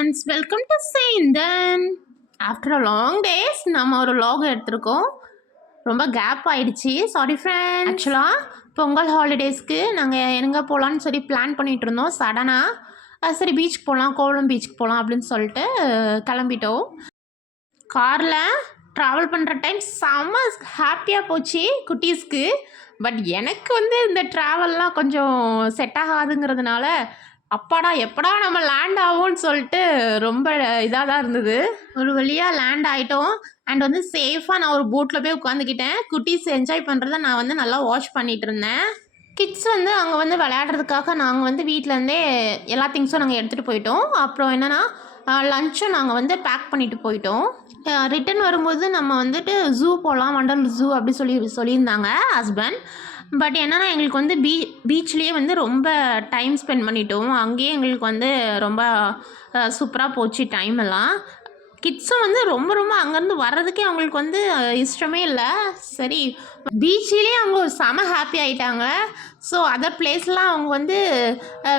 Friends, welcome to சேந்தன். After a long days நம்ம ஒரு லாக் எடுத்திருக்கோம். ரொம்ப கேப் ஆயிடுச்சு, சாரி ஃப்ரெண்ட்ஸ். ஆக்சுவலாக பொங்கல் ஹாலிடேஸ்க்கு நாங்கள் எங்கே போகலான்னு சொல்லி பிளான் பண்ணிகிட்டு இருந்தோம். சடனாக சரி பீச்சுக்கு போகலாம், கோவளம் பீச்சுக்கு போகலாம் அப்படின்னு சொல்லிட்டு கிளம்பிட்டோம். காரில் ட்ராவல் பண்ணுற டைம் செம்ம ஹாப்பியாக போச்சு குட்டீஸ்க்கு. பட் எனக்கு வந்து இந்த ட்ராவல்லாம் கொஞ்சம் செட் ஆகாதுங்கிறதுனால அப்பாடா எப்படா நம்ம லேண்ட் ஆகும்னு சொல்லிட்டு ரொம்ப இதாக தான் இருந்தது. ஒரு வழியாக லேண்ட் ஆகிட்டோம். அண்ட் வந்து சேஃபாக நான் ஒரு போட்டில் போய் உட்காந்துக்கிட்டேன். குட்டீஸ் என்ஜாய் பண்ணுறத நான் வந்து நல்லா வாட்ச் பண்ணிகிட்டு இருந்தேன். கிட்ஸ் வந்து அங்கே வந்து விளையாடுறதுக்காக நாங்கள் வந்து வீட்டிலேருந்தே எல்லா திங்ஸும் நாங்கள் எடுத்துகிட்டு போயிட்டோம். அப்புறம் என்னென்னா லஞ்சும் நாங்கள் வந்து பேக் பண்ணிட்டு போயிட்டோம். ரிட்டன் வரும்போது நம்ம வந்துட்டு ஜூ போகலாம், வண்டலூர் ஜூ அப்படி சொல்லியிருந்தாங்க ஹஸ்பண்ட். பட் என்னென்னா எங்களுக்கு வந்து பீச்லேயே வந்து ரொம்ப டைம் ஸ்பெண்ட் பண்ணிட்டோம். அங்கேயே எங்களுக்கு வந்து ரொம்ப சூப்பராக போச்சு டைம் எல்லாம். கிட்ஸும் வந்து ரொம்ப ரொம்ப அங்கேருந்து வர்றதுக்கே அவங்களுக்கு வந்து இஷ்டமே இல்லை. சரி பீச்சிலே அவங்க செம ஹாப்பி ஆகிட்டாங்க. ஸோ அதர் பிளேஸ்லாம் அவங்க வந்து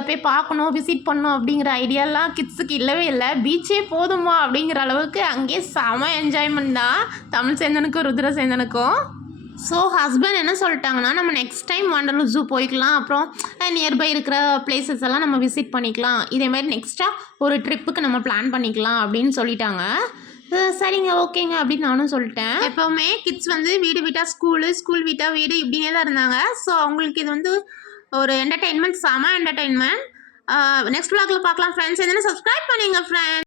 போய் பார்க்கணும், விசிட் பண்ணணும் அப்படிங்கிற ஐடியாலாம் கிட்ஸுக்கு இல்லவே இல்லை. பீச்சே போதுமா அப்படிங்கிற அளவுக்கு அங்கேயே செம என்ஜாய்மெண்ட் தான் தமிழ் சேந்தனுக்கும் ருத்ர சேந்தனுக்கும். ஸோ ஹஸ்பண்ட் என்ன சொல்லிட்டாங்கன்னா, நம்ம நெக்ஸ்ட் டைம் வண்டலூர் ஜூ போய்க்கலாம், அப்புறம் நியர்பை இருக்கிற பிளேசஸ் எல்லாம் நம்ம விசிட் பண்ணிக்கலாம், இதேமாதிரி நெக்ஸ்ட்டாக ஒரு ட்ரிப்புக்கு நம்ம பிளான் பண்ணிக்கலாம் அப்படின்னு சொல்லிட்டாங்க. சரிங்க ஓகேங்க அப்படின்னு நானும் சொல்லிட்டேன். எப்போவுமே கிட்ஸ் வந்து வீடு விட்டா ஸ்கூலு, ஸ்கூல் விட்டா வீடு இப்படினே தான் இருந்தாங்க. ஸோ அவங்களுக்கு இது வந்து ஒரு என்டர்டெயின்மெண்ட், செம என்டர்டெயின்மெண்ட். நெக்ஸ்ட் vlogல பார்க்கலாம் ஃப்ரெண்ட்ஸ். எதனா சப்ஸ்கிரைப் பண்ணுங்க ஃப்ரெண்ட்ஸ்.